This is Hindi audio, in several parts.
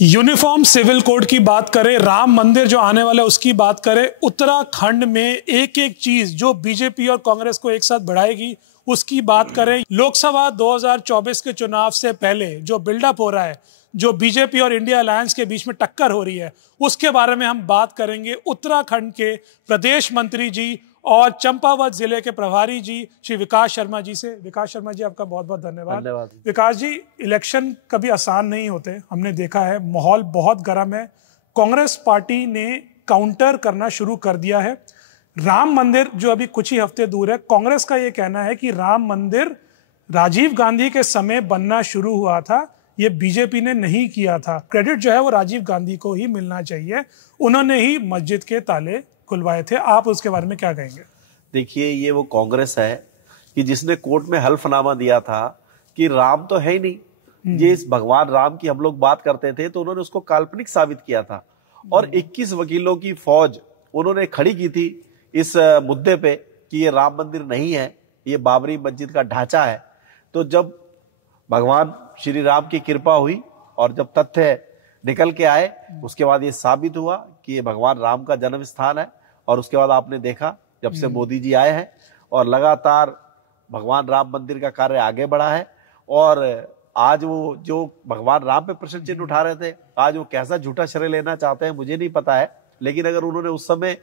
यूनिफॉर्म सिविल कोड की बात करें, राम मंदिर जो आने वाला है उसकी बात करें, उत्तराखंड में एक एक चीज जो बीजेपी और कांग्रेस को एक साथ बढ़ाएगी उसकी बात करें, लोकसभा 2024 के चुनाव से पहले जो बिल्डअप हो रहा है, जो बीजेपी और इंडिया अलायंस के बीच में टक्कर हो रही है, उसके बारे में हम बात करेंगे उत्तराखंड के प्रदेश मंत्री जी और चंपावत जिले के प्रभारी जी श्री विकास शर्मा जी से। विकास शर्मा जी, आपका बहुत बहुत धन्यवाद। विकास जी, इलेक्शन कभी आसान नहीं होते, हमने देखा है, माहौल बहुत गर्म है। कांग्रेस पार्टी ने काउंटर करना शुरू कर दिया है। राम मंदिर जो अभी कुछ ही हफ्ते दूर है, कांग्रेस का यह कहना है कि राम मंदिर राजीव गांधी के समय बनना शुरू हुआ था, ये बीजेपी ने नहीं किया था। क्रेडिट जो है वो राजीव गांधी को ही मिलना चाहिए, उन्होंने ही मस्जिद के ताले खुलवाए थे। आप उसके बारे में क्या कहेंगे? देखिए, ये वो कांग्रेस है कि जिसने कोर्ट में हल्फनामा दिया था कि राम तो है ही नहीं, ये इस भगवान राम की हम लोग बात करते थे, तो उन्होंने उसको काल्पनिक साबित किया था और 21 वकीलों की फौज उन्होंने खड़ी की थी इस मुद्दे पे कि ये राम मंदिर नहीं है, ये बाबरी मस्जिद का ढांचा है। तो जब भगवान श्री राम की कृपा हुई और जब तथ्य निकल के आए, उसके बाद ये साबित हुआ कि ये भगवान राम का जन्म स्थान है। और उसके बाद आपने देखा जब से मोदी जी आए हैं और लगातार भगवान राम मंदिर का कार्य आगे बढ़ा है। और आज वो जो भगवान राम पे प्रश्न चिन्ह उठा रहे थे, आज वो कैसा झूठा श्रेय लेना चाहते हैं मुझे नहीं पता है, लेकिन अगर उन्होंने उस समय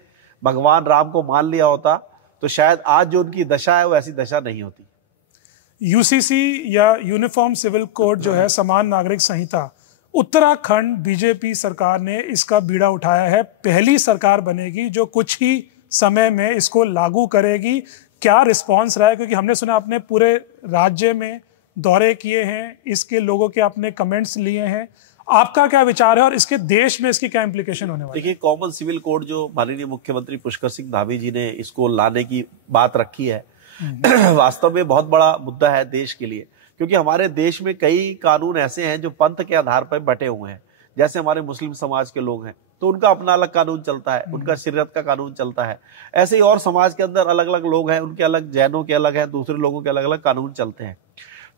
भगवान राम को मान लिया होता तो शायद आज जो उनकी दशा है वो ऐसी दशा नहीं होती। यूसीसी या यूनिफॉर्म सिविल कोड जो है, समान नागरिक संहिता, उत्तराखंड बीजेपी सरकार ने इसका बीड़ा उठाया है। पहली सरकार बनेगी जो कुछ ही समय में इसको लागू करेगी। क्या रिस्पांस रहा है? क्योंकि हमने सुना आपने पूरे राज्य में दौरे किए हैं, इसके लोगों के आपने कमेंट्स लिए हैं, आपका क्या विचार है और इसके देश में इसकी क्या इंप्लीकेशन होने वाली है? देखिए, कॉमन सिविल कोड जो माननीय मुख्यमंत्री पुष्कर सिंह धामी जी ने इसको लाने की बात रखी है, वास्तव में बहुत बड़ा मुद्दा है देश के लिए, क्योंकि हमारे देश में कई कानून ऐसे हैं जो पंथ के आधार पर बटे हुए हैं। जैसे हमारे मुस्लिम समाज के लोग हैं तो उनका अपना अलग कानून चलता है, उनका शरीयत का कानून चलता है। ऐसे ही और समाज के अंदर अलग अलग लोग हैं, उनके अलग, जैनों के अलग हैं, दूसरे लोगों के अलग अलग कानून चलते हैं।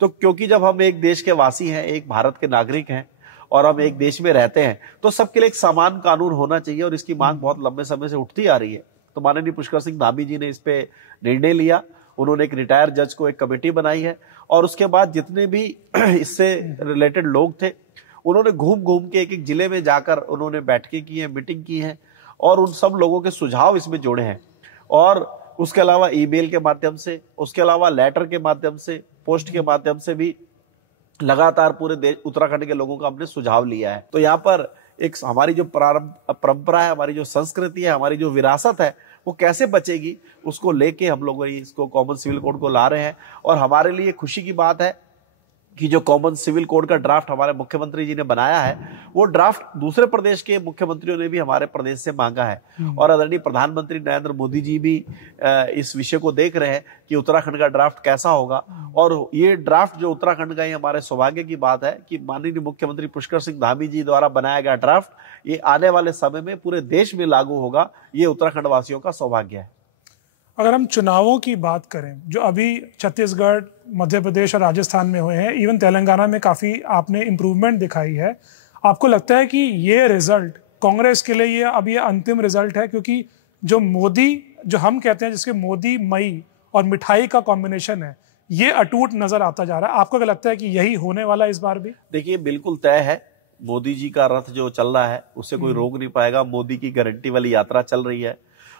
तो क्योंकि जब हम एक देश के वासी हैं, एक भारत के नागरिक हैं और हम एक देश में रहते हैं, तो सबके लिए एक समान कानून होना चाहिए और इसकी मांग बहुत लंबे समय से उठती आ रही है। तो माननीय पुष्कर सिंह धामी जी ने इस पे निर्णय लिया, उन्होंने एक रिटायर्ड जज को एक कमेटी बनाई है और उसके बाद जितने भी इससे रिलेटेड लोग थे उन्होंने घूम घूम के एक एक जिले में जाकर उन्होंने बैठकें की हैं, मीटिंग की हैं और उन सब लोगों के सुझाव इसमें जोड़े हैं। और उसके अलावा ईमेल के माध्यम से, उसके अलावा लेटर के माध्यम से, पोस्ट के माध्यम से भी लगातार पूरे देश, उत्तराखंड के लोगों का हमने सुझाव लिया है। तो यहाँ पर एक हमारी जो परंपरा है, हमारी जो संस्कृति है, हमारी जो विरासत है, वो कैसे बचेगी, उसको लेके हम लोग इसको कॉमन सिविल कोड को ला रहे हैं। और हमारे लिए खुशी की बात है कि जो कॉमन सिविल कोड का ड्राफ्ट हमारे मुख्यमंत्री जी ने बनाया है, वो ड्राफ्ट दूसरे प्रदेश के मुख्यमंत्रियों ने भी हमारे प्रदेश से मांगा है। और आदरणीय प्रधानमंत्री नरेंद्र मोदी जी भी इस विषय को देख रहे हैं कि उत्तराखंड का ड्राफ्ट कैसा होगा। और ये ड्राफ्ट जो उत्तराखंड का, ये हमारे सौभाग्य की बात है कि माननीय मुख्यमंत्री पुष्कर सिंह धामी जी द्वारा बनाया गया ड्राफ्ट ये आने वाले समय में पूरे देश में लागू होगा। ये उत्तराखंड वासियों का सौभाग्य है। अगर हम चुनावों की बात करें जो अभी छत्तीसगढ़, मध्य प्रदेश और राजस्थान में हुए हैं, इवन तेलंगाना में काफ़ी आपने इम्प्रूवमेंट दिखाई है, आपको लगता है कि ये रिजल्ट कांग्रेस के लिए ये अब ये अंतिम रिजल्ट है? क्योंकि जो मोदी, जो हम कहते हैं जिसके मोदी मई और मिठाई का कॉम्बिनेशन है, ये अटूट नजर आता जा रहा है। आपको क्या लगता है कि यही होने वाला है इस बार भी? देखिए, बिल्कुल तय है, मोदी जी का रथ जो चल रहा है उससे कोई रोक नहीं पाएगा। मोदी की गारंटी वाली यात्रा चल रही है,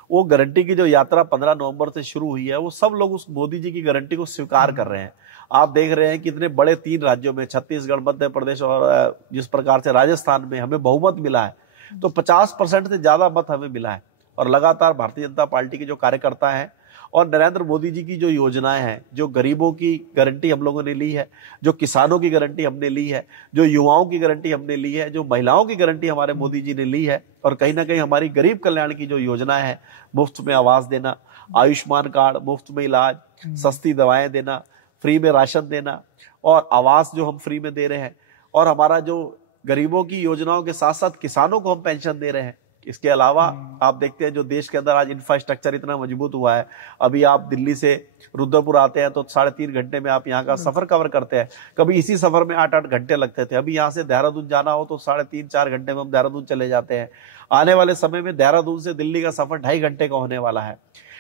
वो गारंटी की जो यात्रा 15 नवंबर से शुरू हुई है, वो सब लोग उस मोदी जी की गारंटी को स्वीकार कर रहे हैं। आप देख रहे हैं कितने बड़े 3 राज्यों में, छत्तीसगढ़, मध्य प्रदेश और जिस प्रकार से राजस्थान में हमें बहुमत मिला है, तो 50% से ज्यादा मत हमें मिला है। और लगातार भारतीय जनता पार्टी के जो कार्यकर्ता हैं और नरेंद्र मोदी जी की जो योजनाएं हैं, जो गरीबों की गारंटी हम लोगों ने ली है, जो किसानों की गारंटी हमने ली है, जो युवाओं की गारंटी हमने ली है, जो महिलाओं की गारंटी हमारे मोदी जी ने ली है, और कहीं ना कहीं हमारी गरीब कल्याण की जो योजनाएं हैं, मुफ्त में आवास देना, आयुष्मान कार्ड, मुफ्त में इलाज, सस्ती दवाएं देना, फ्री में राशन देना और आवास जो हम फ्री में दे रहे हैं, और हमारा जो गरीबों की योजनाओं के साथ साथ किसानों को हम पेंशन दे रहे हैं, इसके अलावा आप देखते हैं जो देश के अंदर आज इंफ्रास्ट्रक्चर इतना मजबूत हुआ है, अभी आप दिल्ली से रुद्रपुर आते हैं तो 3.5 घंटे में आप यहाँ का सफर कवर करते हैं। कभी इसी सफर में 8-8 घंटे लगते थे, अभी यहाँ से देहरादून जाना हो तो 3.5-4 घंटे में हम देहरादून चले जाते हैं। आने वाले समय में देहरादून से दिल्ली का सफर 2.5 घंटे का होने वाला है।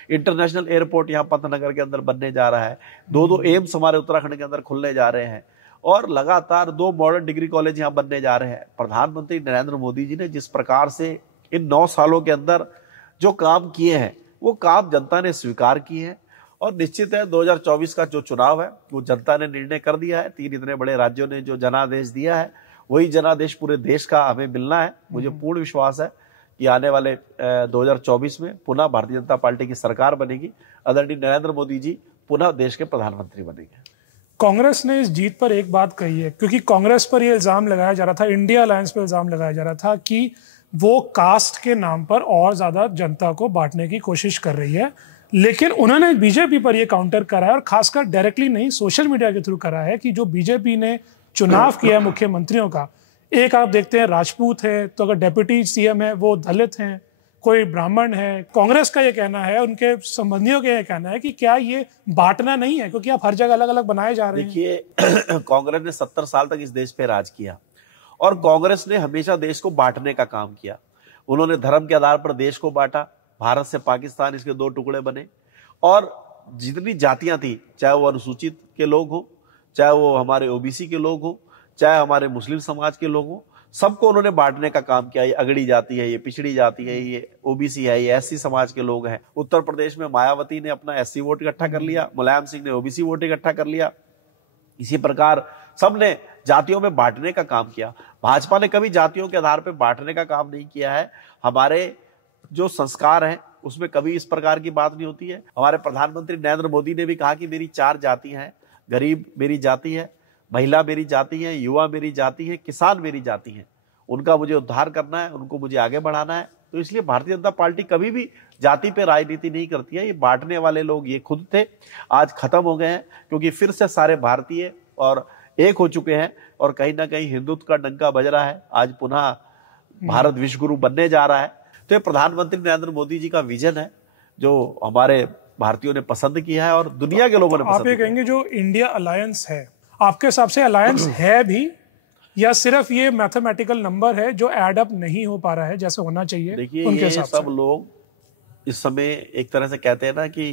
इंटरनेशनल एयरपोर्ट यहाँ पंतनगर के अंदर बनने जा रहा है, 2 एम्स हमारे उत्तराखंड के अंदर खुलने जा रहे हैं और लगातार 2 मॉडर्न डिग्री कॉलेज यहाँ बनने जा रहे हैं। प्रधानमंत्री नरेंद्र मोदी जी ने जिस प्रकार से इन 9 सालों के अंदर जो काम किए हैं वो काम जनता ने स्वीकार किए हैं और निश्चित है 2024 का जो चुनाव है वो जनता ने निर्णय कर दिया है। 3 इतने बड़े राज्यों ने जो जनादेश दिया है वही जनादेश पूरे देश का हमें मिलना है। मुझे पूर्ण विश्वास है कि आने वाले 2024 में पुनः भारतीय जनता पार्टी की सरकार बनेगी, आदरणीय नरेंद्र मोदी जी पुनः देश के प्रधानमंत्री बनेंगे। कांग्रेस ने इस जीत पर एक बात कही है, क्योंकि कांग्रेस पर यह इल्जाम लगाया जा रहा था, इंडिया अलायंस पर इल्जाम लगाया जा रहा था कि वो कास्ट के नाम पर और ज्यादा जनता को बांटने की कोशिश कर रही है। लेकिन उन्होंने बीजेपी पर यह काउंटर करा है और खासकर डायरेक्टली नहीं, सोशल मीडिया के थ्रू करा है कि जो बीजेपी ने चुनाव किया है मुख्यमंत्रियों का, एक आप देखते हैं राजपूत है, तो अगर डेप्यूटी सीएम है वो दलित हैं, कोई ब्राह्मण है। कांग्रेस का ये कहना है, उनके संबंधियों का ये कहना है कि क्या ये बांटना नहीं है, क्योंकि आप हर जगह अलग अलग बनाए जा रहे हैं। देखिए कांग्रेस ने 70 साल तक इस देश पे राज किया और कांग्रेस ने हमेशा देश को बांटने का काम किया। उन्होंने धर्म के आधार पर देश को बांटा, भारत से पाकिस्तान इसके 2 टुकड़े बने और जितनी जातियां थी, चाहे वो अनुसूचित के लोग हो, चाहे वो हमारे ओबीसी के लोग हो, चाहे हमारे मुस्लिम समाज के लोग हो, सबको उन्होंने बांटने का काम किया। ये अगड़ी जाति है, ये पिछड़ी जाति है, ये ओबीसी है, ये एससी समाज के लोग हैं। उत्तर प्रदेश में मायावती ने अपना एससी वोट इकट्ठा कर लिया, मुलायम सिंह ने ओबीसी वोट इकट्ठा कर लिया। इसी प्रकार सबने जातियों में बांटने का काम किया। भाजपा ने कभी जातियों के आधार पर बांटने का काम नहीं किया है। हमारे जो संस्कार है उसमें कभी इस प्रकार की बात नहीं होती है। हमारे प्रधानमंत्री नरेंद्र मोदी ने भी कहा कि मेरी 4 जातियां हैं, गरीब मेरी जाति है, महिला मेरी जाति है, युवा मेरी जाति है, किसान मेरी जाति है। उनका मुझे उद्धार करना है, उनको मुझे आगे बढ़ाना है। तो इसलिए भारतीय जनता पार्टी कभी भी जाति पे राजनीति नहीं करती है। ये बांटने वाले लोग ये खुद थे, आज खत्म हो गए हैं, क्योंकि फिर से सारे भारतीय और एक हो चुके हैं और कहीं ना कहीं हिंदुत्व का डंका बज रहा है। आज पुनः भारत विश्व गुरु बनने जा रहा है। तो ये प्रधानमंत्री नरेंद्र मोदी जी का विजन है जो हमारे भारतीयों ने पसंद किया है और दुनिया के लोगों ने पसंद किया। आप ये कहेंगे जो इंडिया अलायंस है, आपके हिसाब से अलायंस है भी या सिर्फ ये मैथमेटिकल नंबर है जो ऐड अप नहीं हो पा रहा है जैसे होना चाहिए? देखिए ये सब लोग इस समय एक तरह से कहते हैं ना कि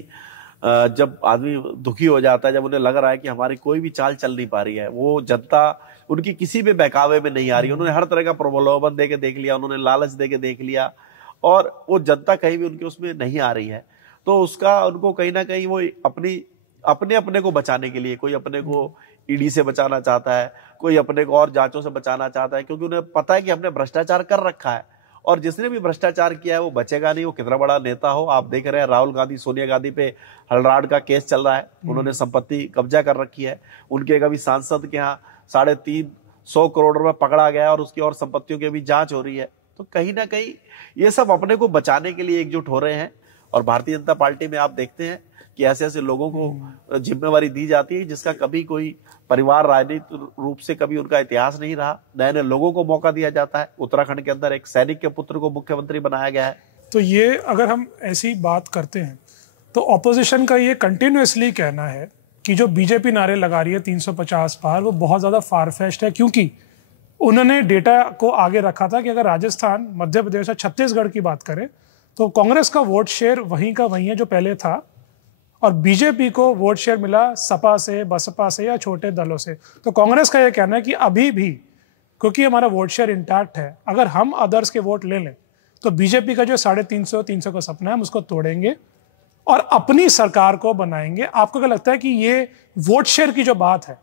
जब आदमी दुखी हो जाता है, जब उन्हें लग रहा है कि हमारी कोई भी चाल चल नहीं पा रही है, वो जनता उनकी किसी भी बहकावे में नहीं आ रही। उन्होंने हर तरह का प्रलोभन दे के देख लिया, उन्होंने लालच दे के देख लिया और वो जनता कहीं भी उनके उसमें नहीं आ रही है। तो उसका उनको कहीं ना कहीं वो अपने को बचाने के लिए, कोई अपने को ईडी से बचाना चाहता है, कोई अपने को और जांचों से बचाना चाहता है, क्योंकि उन्हें पता है कि हमने भ्रष्टाचार कर रखा है और जिसने भी भ्रष्टाचार किया है वो बचेगा नहीं, वो कितना बड़ा नेता हो। आप देख रहे हैं राहुल गांधी, सोनिया गांधी पे हलराड का केस चल रहा है, उन्होंने संपत्ति कब्जा कर रखी है। उनके कभी सांसद के यहाँ 350 करोड़ रुपए पकड़ा गया और उसकी और संपत्तियों की भी जांच हो रही है। तो कहीं ना कहीं ये सब अपने को बचाने के लिए एकजुट हो रहे हैं और भारतीय जनता पार्टी में आप देखते हैं कि ऐसे ऐसे लोगों को जिम्मेवारी दी जाती है जिसका कभी कोई परिवार राजनीतिक रूप से कभी उनका इतिहास नहीं रहा। नए नए लोगों को मौका दिया जाता है। उत्तराखंड के अंदर एक सैनिक के पुत्र को मुख्यमंत्री बनाया गया है। तो ये अगर हम ऐसी बात करते हैं तो ऑपोजिशन का ये कंटिन्यूअसली कहना है कि जो बीजेपी नारे लगा रही है 350 पार, वो बहुत ज्यादा फारफेस्ट है, क्योंकि उन्होंने डेटा को आगे रखा था कि अगर राजस्थान, मध्य प्रदेश और छत्तीसगढ़ की बात करें तो कांग्रेस का वोट शेयर वहीं का वहीं है जो पहले था और बीजेपी को वोट शेयर मिला सपा से, बसपा से या छोटे दलों से। तो कांग्रेस का यह कहना है कि अभी भी क्योंकि हमारा वोट शेयर इंटैक्ट है, अगर हम अदर्स के वोट ले लें तो बीजेपी का जो 350 का सपना है हम उसको तोड़ेंगे और अपनी सरकार को बनाएंगे। आपको क्या लगता है कि ये वोट शेयर की जो बात है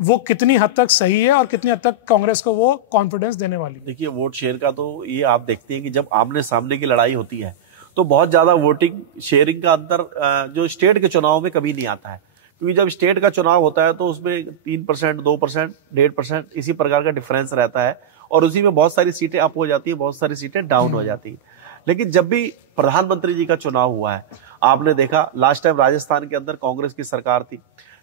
वो कितनी हद तक सही है और कितनी हद तक कांग्रेस को वो कॉन्फिडेंस देने वाली? देखिए वोट शेयर का तो ये आप देखते हैं कि जब आमने सामने की लड़ाई होती है तो बहुत ज्यादा वोटिंग शेयरिंग का अंतर जो स्टेट के चुनाव में कभी नहीं आता है, क्योंकि जब स्टेट का चुनाव होता है तो उसमें 3%, 2%, 1.5% इसी प्रकार का डिफरेंस रहता है और उसी में बहुत सारी सीटें अप हो जाती है, बहुत सारी सीटें डाउन हो जाती है। लेकिन जब भी प्रधानमंत्री जी का चुनाव हुआ है, आपने देखा लास्ट टाइम राजस्थान के अंदर कांग्रेस की सरकार थी,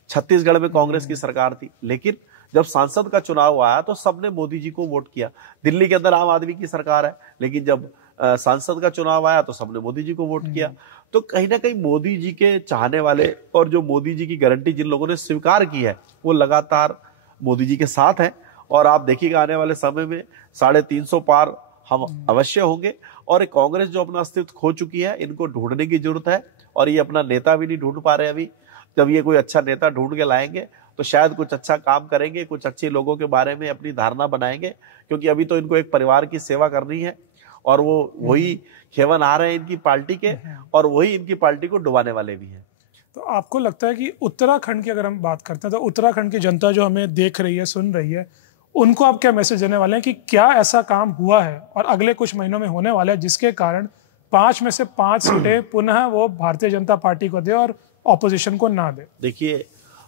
छत्तीसगढ़ में कांग्रेस की सरकार थी, लेकिन जब सांसद का चुनाव आया तो सबने मोदी जी को वोट किया। दिल्ली के अंदर आम आदमी की सरकार है, लेकिन जब सांसद का चुनाव आया तो सबने मोदी जी को वोट किया। तो कहीं ना कहीं मोदी जी के चाहने वाले और जो मोदी जी की गारंटी जिन लोगों ने स्वीकार की है वो लगातार मोदी जी के साथ है। और आप देखिएगा आने वाले समय में 350 पार हम अवश्य होंगे। और कांग्रेस जो अपना अस्तित्व खो चुकी है, इनको ढूंढने की जरूरत है। और ये अपना नेता भी नहीं ढूंढ पा रहे अभी। जब ये कोई अच्छा नेता ढूंढ के लाएंगे तो शायद कुछ अच्छा काम करेंगे, कुछ अच्छे लोगों के बारे में अपनी धारणा बनाएंगे। क्योंकि अभी तो इनको एक परिवार की सेवा करनी है और वो वही खेवन आ रहे हैं इनकी पार्टी के, और वही इनकी पार्टी को डुबाने वाले भी हैं। तो आपको लगता है कि उत्तराखंड की अगर हम बात करते हैं तो उत्तराखंड की जनता जो हमें देख रही है, सुन रही है, उनको आप क्या मैसेज देने वाले हैं कि क्या ऐसा काम हुआ है और अगले कुछ महीनों में होने वाला है जिसके कारण 5 में से 5 सीटें पुनः वो भारतीय जनता पार्टी को दे और ऑपोजिशन को ना दे? देखिए,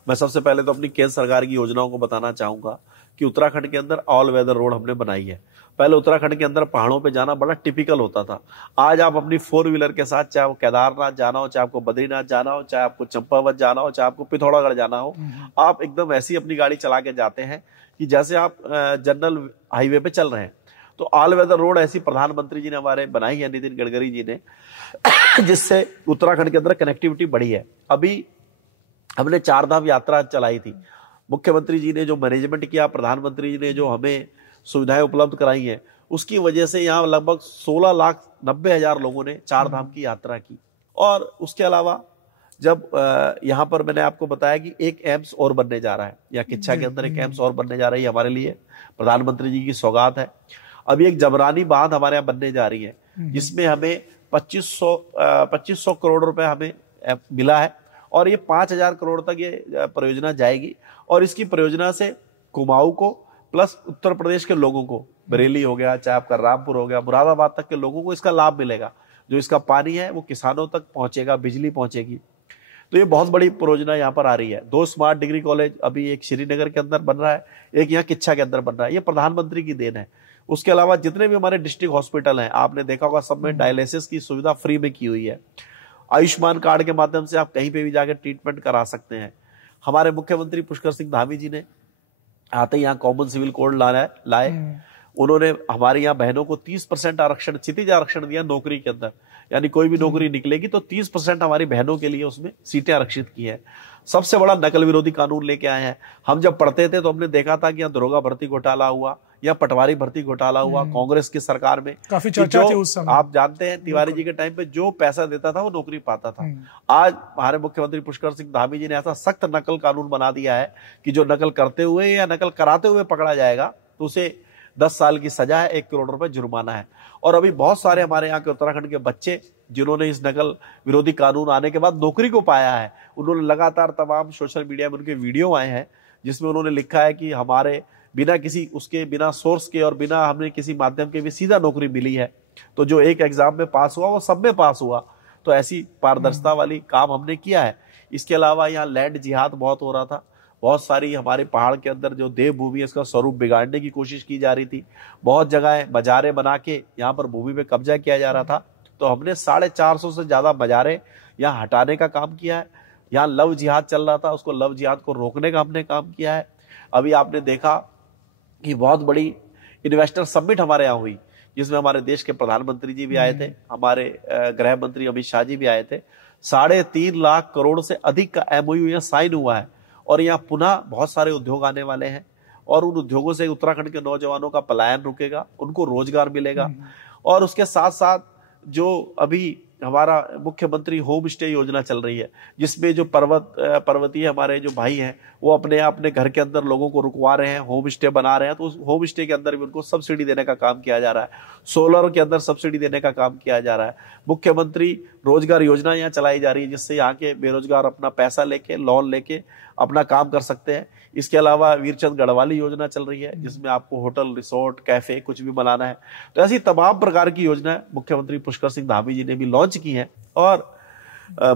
मैं सबसे पहले तो अपनी केंद्र सरकार की योजनाओं को बताना चाहूंगा कि उत्तराखंड के अंदर ऑल वेदर रोड हमने बनाई है। पहले उत्तराखंड के अंदर पहाड़ों पे जाना बड़ा टिपिकल होता था। आज आप अपनी 4 व्हीलर के साथ, चाहे वो केदारनाथ जाना हो, चाहे आपको बद्रीनाथ जाना हो, चाहे आपको चंपावत जाना हो, चाहे आपको पिथौरागढ़ जाना हो, आप एकदम ऐसी अपनी गाड़ी चला के जाते हैं कि जैसे आप जनरल हाईवे पे चल रहे हैं। तो ऑल वेदर रोड ऐसी प्रधानमंत्री जी ने हमारे बनाई है, नितिन गडकरी जी ने, जिससे उत्तराखंड के अंदर कनेक्टिविटी बढ़ी है। अभी हमने 4 धाम यात्रा चलाई थी। मुख्यमंत्री जी ने जो मैनेजमेंट किया, प्रधानमंत्री जी ने जो हमें सुविधाएं उपलब्ध कराई हैं, उसकी वजह से यहाँ लगभग 16,90,000 लोगों ने 4 धाम की यात्रा की। और उसके अलावा जब यहाँ पर मैंने आपको बताया कि एक एम्स और बनने जा रहा है, या किच्छा के अंदर एक एम्स और बनने जा रही है, हमारे लिए प्रधानमंत्री जी की सौगात है। अभी एक जबरानी बांध हमारे यहाँ बनने जा रही है, जिसमें हमें 2500 करोड़ रुपए हमें मिला है। और ये 5,000 करोड़ तक ये परियोजना जाएगी। और इसकी परियोजना से कुमाऊं को प्लस उत्तर प्रदेश के लोगों को, बरेली हो गया, चाहे आपका रामपुर हो गया, मुरादाबाद तक के लोगों को इसका लाभ मिलेगा। जो इसका पानी है वो किसानों तक पहुंचेगा, बिजली पहुंचेगी। तो ये बहुत बड़ी परियोजना यहाँ पर आ रही है। 2 स्मार्ट डिग्री कॉलेज अभी एक श्रीनगर के अंदर बन रहा है, एक यहाँ किच्छा के अंदर बन रहा है। ये प्रधानमंत्री की देन है। उसके अलावा जितने भी हमारे डिस्ट्रिक्ट हॉस्पिटल हैं, आपने देखा होगा सब में डायलिसिस की सुविधा फ्री में की हुई है। आयुष्मान कार्ड के माध्यम से आप कहीं पे भी जाकर ट्रीटमेंट करा सकते हैं। हमारे मुख्यमंत्री पुष्कर सिंह धामी जी ने आते ही यहाँ कॉमन सिविल कोड लाए। उन्होंने हमारे यहाँ बहनों को 30% आरक्षण, क्षितिज आरक्षण दिया नौकरी के अंदर। यानी कोई भी नौकरी निकलेगी तो 30% हमारी बहनों के लिए उसमें सीटें आरक्षित की है। सबसे बड़ा नकल विरोधी कानून लेके आए हैं। हम जब पढ़ते थे तो हमने देखा था कि यहाँ दरोगा भर्ती घोटाला हुआ या पटवारी भर्ती घोटाला हुआ कांग्रेस की सरकार में। काफी चर्चा थी उस समय। आप जानते हैं तिवारी जी के टाइम पे जो पैसा देता था वो नौकरी पाता था। आज हमारे मुख्यमंत्री पुष्कर सिंह धामी जी ने ऐसा सख्त नकल कानून बना दिया है कि जो नकल करते हुए या नकल कराते हुए पकड़ा जाएगा तो उसे 10 साल की सजा है, 1 करोड़ रुपए जुर्माना है। और अभी बहुत सारे हमारे यहाँ के उत्तराखंड के बच्चे जिन्होंने इस नकल विरोधी कानून आने के बाद नौकरी को पाया है, उन्होंने लगातार तमाम सोशल मीडिया में उनके वीडियो आए हैं जिसमें उन्होंने लिखा है कि हमारे बिना किसी उसके, बिना सोर्स के और बिना हमने किसी माध्यम के भी सीधा नौकरी मिली है। तो जो एक एग्जाम में पास हुआ वो सब में पास हुआ। तो ऐसी पारदर्शिता वाली काम हमने किया है। इसके अलावा यहाँ लैंड जिहाद बहुत हो रहा था। बहुत सारी हमारे पहाड़ के अंदर जो देवभूमि है इसका स्वरूप बिगाड़ने की कोशिश की जा रही थी। बहुत जगह मजारे बना के यहाँ पर भूमि पे कब्जा किया जा रहा था। तो हमने 450 से ज्यादा मजारे यहाँ हटाने का काम किया है। यहाँ लव जिहाद चल रहा था, उसको लव जिहाद को रोकने का हमने काम किया है। अभी आपने देखा कि बहुत बड़ी इन्वेस्टर समिट हमारे यहाँ हुई जिसमें हमारे देश के प्रधानमंत्री जी भी आए थे, हमारे गृह मंत्री अमित शाह जी भी आए थे। 3.5 लाख करोड़ से अधिक का MOU यहाँ साइन हुआ है। और यहाँ पुनः बहुत सारे उद्योग आने वाले हैं और उन उद्योगों से उत्तराखंड के नौजवानों का पलायन रुकेगा, उनको रोजगार मिलेगा। और उसके साथ साथ जो अभी हमारा मुख्यमंत्री होम स्टे योजना चल रही है जिसमें जो पर्वतीय हमारे जो भाई हैं वो अपने घर के अंदर लोगों को रुकवा रहे हैं, होम स्टे बना रहे हैं। तो उस होम स्टे के अंदर भी उनको सब्सिडी देने का काम किया जा रहा है। सोलर के अंदर सब्सिडी देने का काम किया जा रहा है। मुख्यमंत्री रोजगार योजना यहाँ चलाई जा रही है जिससे यहाँ के बेरोजगार अपना पैसा लेके, लोन लेके अपना काम कर सकते हैं। इसके अलावा वीरचंद गढ़वाली योजना चल रही है जिसमें आपको होटल, रिसोर्ट, कैफे कुछ भी बनाना है। तो ऐसी तमाम प्रकार की योजनाएं मुख्यमंत्री पुष्कर सिंह धामी जी ने भी लॉन्च की हैं। और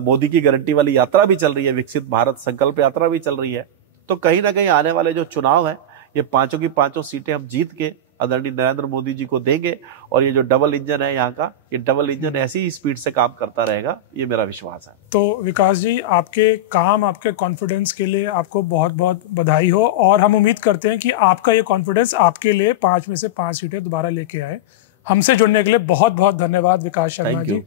मोदी की गारंटी वाली यात्रा भी चल रही है, विकसित भारत संकल्प यात्रा भी चल रही है। तो कहीं ना कहीं आने वाले जो चुनाव है ये 5 की 5 सीटें हम जीत के आदरणीय नरेंद्र मोदी जी को देंगे और ये जो डबल इंजन है यहाँ का, ये डबल इंजन ऐसी ही स्पीड से काम करता रहेगा, ये मेरा विश्वास है। तो विकास जी, आपके काम, आपके कॉन्फिडेंस के लिए आपको बहुत बहुत बधाई हो और हम उम्मीद करते हैं कि आपका ये कॉन्फिडेंस आपके लिए 5 में से 5 सीटें दोबारा लेके आए। हमसे जुड़ने के लिए बहुत बहुत धन्यवाद विकास शर्मा जी।